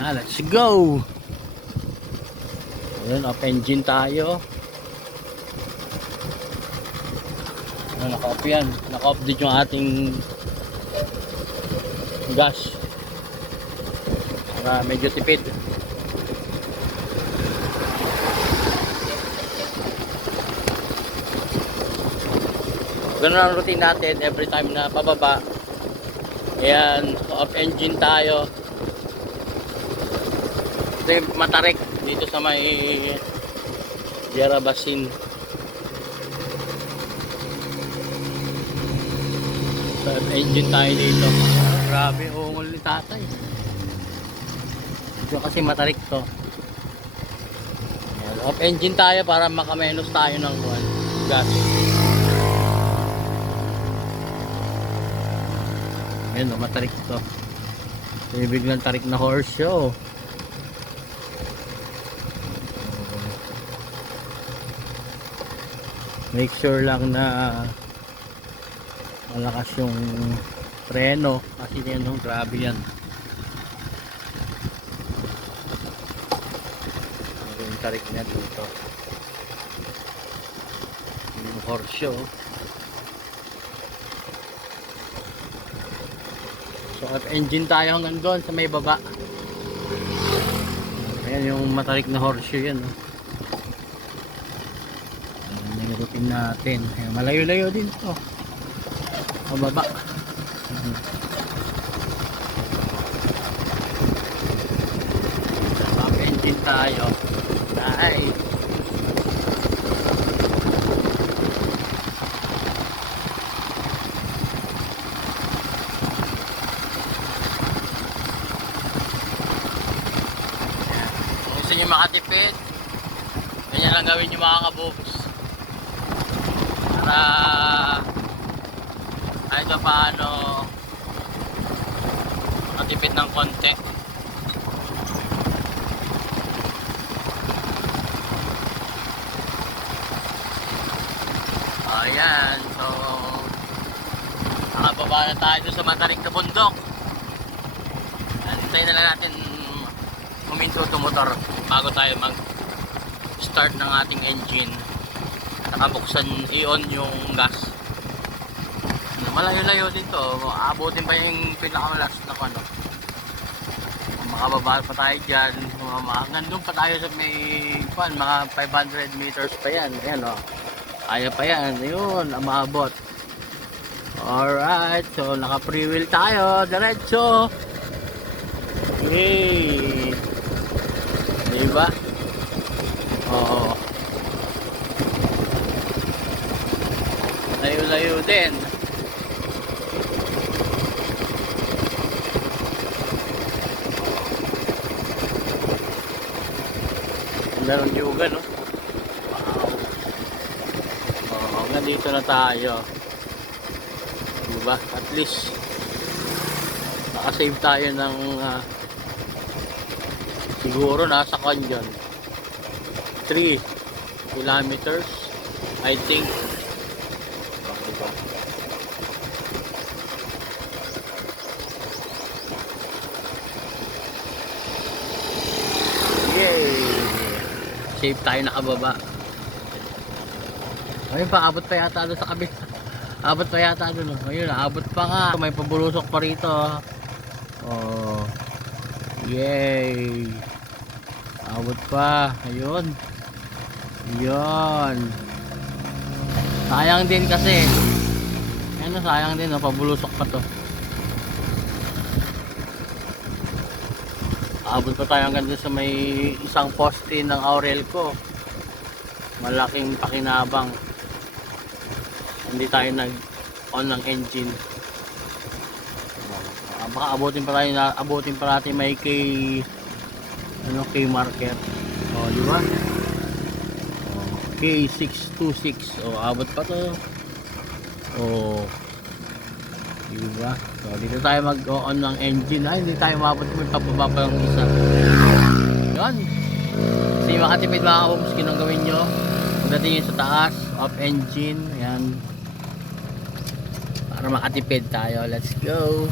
Let's go. Ayun, off engine tayo. Naka-off yan. Naka-off din yung ating gas para medyo tipid. Ganun ang routine natin every time na pababa. Ayan, off engine tayo. Ito yung matarik dito sa may Jerabasin. So, off engine tayo dito. Grabe, ungol ni tatay. Ito kasi matarik to. Ayan, off engine tayo para makamenos tayo ng gas. Ayan, matarik to. Biglang tarik na horse show. Make sure lang na malakas yung preno kasi yan, grabe yan. Yung tarik na dito yung horse show. So at engine tayo hanggang doon sa may baba. Ayan yung matarik na horseshoe yan. Ayan yung routine natin. Ayan, malayo-layo din to. Pababa. Off engine tayo. Nice. Gusto nyo makatipid, ganyan lang gawin nyo mga kabobs para kahit pa paano makatipid ng konti. Ayan, so nakababa na tayo sa matarik na bundok. Hintayin na lang natin huminto itong motor bago tayo mag start ng ating engine. Nakabuksan, i-on yung gas. Malayo-layo dito, aabutin pa yung pinakamalast na ano. Makababa pa tayo dyan, nandun pa tayo sa may mga 500 meters pa yan. Ayan o, kaya pa yan, yun, maabot. Alright, so naka free wheel tayo, diretso. Yay! Diba? Oo. Layo-layo din. Meron juga, no? Wow. Oo, nandito na tayo. Diba? At least nakasave tayo ng siguro nasa kanyan 3 kilometers I think. Diba? Yay! Safe tayo nakababa. Ayun pa, abot pa yata doon sa kabila. Abot pa yata doon. Ayun, abot pa nga. May pabulusok pa rito. Oh. Yay! Abot pa. Ayun. Ayun. Sayang din kasi. Ayun, sayang din. Pabulusok pa to. Abot pa tayo hanggang sa may isang poste ng Aurelco. Malaking pakinabang. Hindi tayo nag-on ng engine. Baka abutin pa natin may kay marker. Oh, di ba? Oh, K626. Oh, abot pa to. Oh. Di ba? So, dito tayo mag-on ng engine. Ay, hindi tayo mabot, may pababa pa yung isa. Yun. Kasi makatipid mga kabobs, kinong gawin nyo. Pagdating nyo sa taas, off engine. Ayan. Para makatipid tayo. Let's go.